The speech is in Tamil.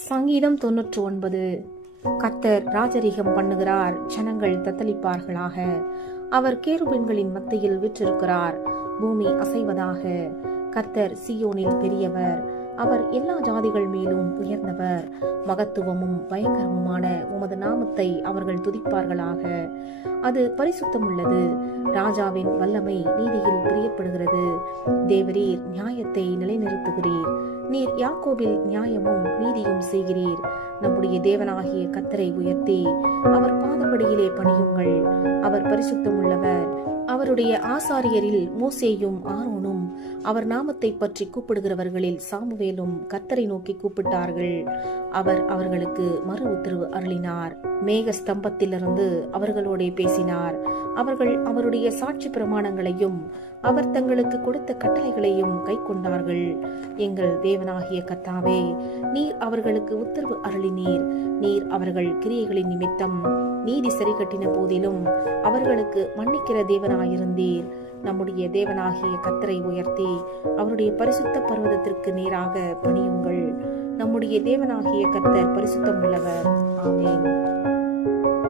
சங்கீதம் 99. கர்த்தர் ராஜரீகம் பண்ணுகிறார், ஜனங்கள் தத்தளிப்பார்களாக. அவர் கேருபீன்களின் மத்தியில் விற்றிருக்கிறார், பூமி அசைவதாக. கர்த்தர் சீயோனில் பெரியவர், அவர் எல்லா ஜாதிகள் மேலும் உயர்ந்தவர். மகத்துவமும் பயங்கரமுமான உமது நாமத்தை அவர்கள் துதிப்பார்களாக. அது பரிசுத்தமுள்ளது. ராஜாவின் வல்லமை நீதியில் பிரியப்படுகிறது. தேவரீர் நியாயத்தை நிலைநிறுத்துகிறீர். நீர் யாக்கோபில் நியாயமும் நீதியும் செய்கிறீர். நம்முடைய தேவனாகிய கர்த்தரை உயர்த்தி அவர் பாதப்படியிலே பணியுங்கள். அவர் பரிசுத்தமுள்ளவர். அவருடைய ஆசாரியரில் மோசேயும் ஆரோனும் அவர் நாமத்தை பற்றி கூப்பிடுகிறவர்களில் சாமுவேலும் கர்த்தரை நோக்கி கூப்பிட்டார்கள். அவர் அவர்களுக்கு மறு உத்தரவு அருளினார். மேக ஸ்தம்பத்திலிருந்து அவர்களோட பேசினார். அவர்கள் அவருடைய சாட்சி பிரமாணங்களையும் அவர் தங்களுக்கு கொடுத்த கட்டளைகளையும் கை கொண்டார்கள். எங்கள் தேவனாகிய கர்த்தாவே, நீர் அவர்களுக்கு உத்தரவு அருளினீர். நீர் அவர்கள் கிரியைகளின் நிமித்தம் நீதி சரி கட்டின போதிலும் அவர்களுக்கு மன்னிக்கிற தேவனாயிருந்தீர். நம்முடைய தேவனாகிய கர்த்தரை உயர்த்தி அவருடைய பரிசுத்த பர்வதத்திற்கு நேராக பணியுங்கள். நம்முடைய தேவனாகிய கர்த்தர் பரிசுத்தமுள்ளவர். ஆமென்.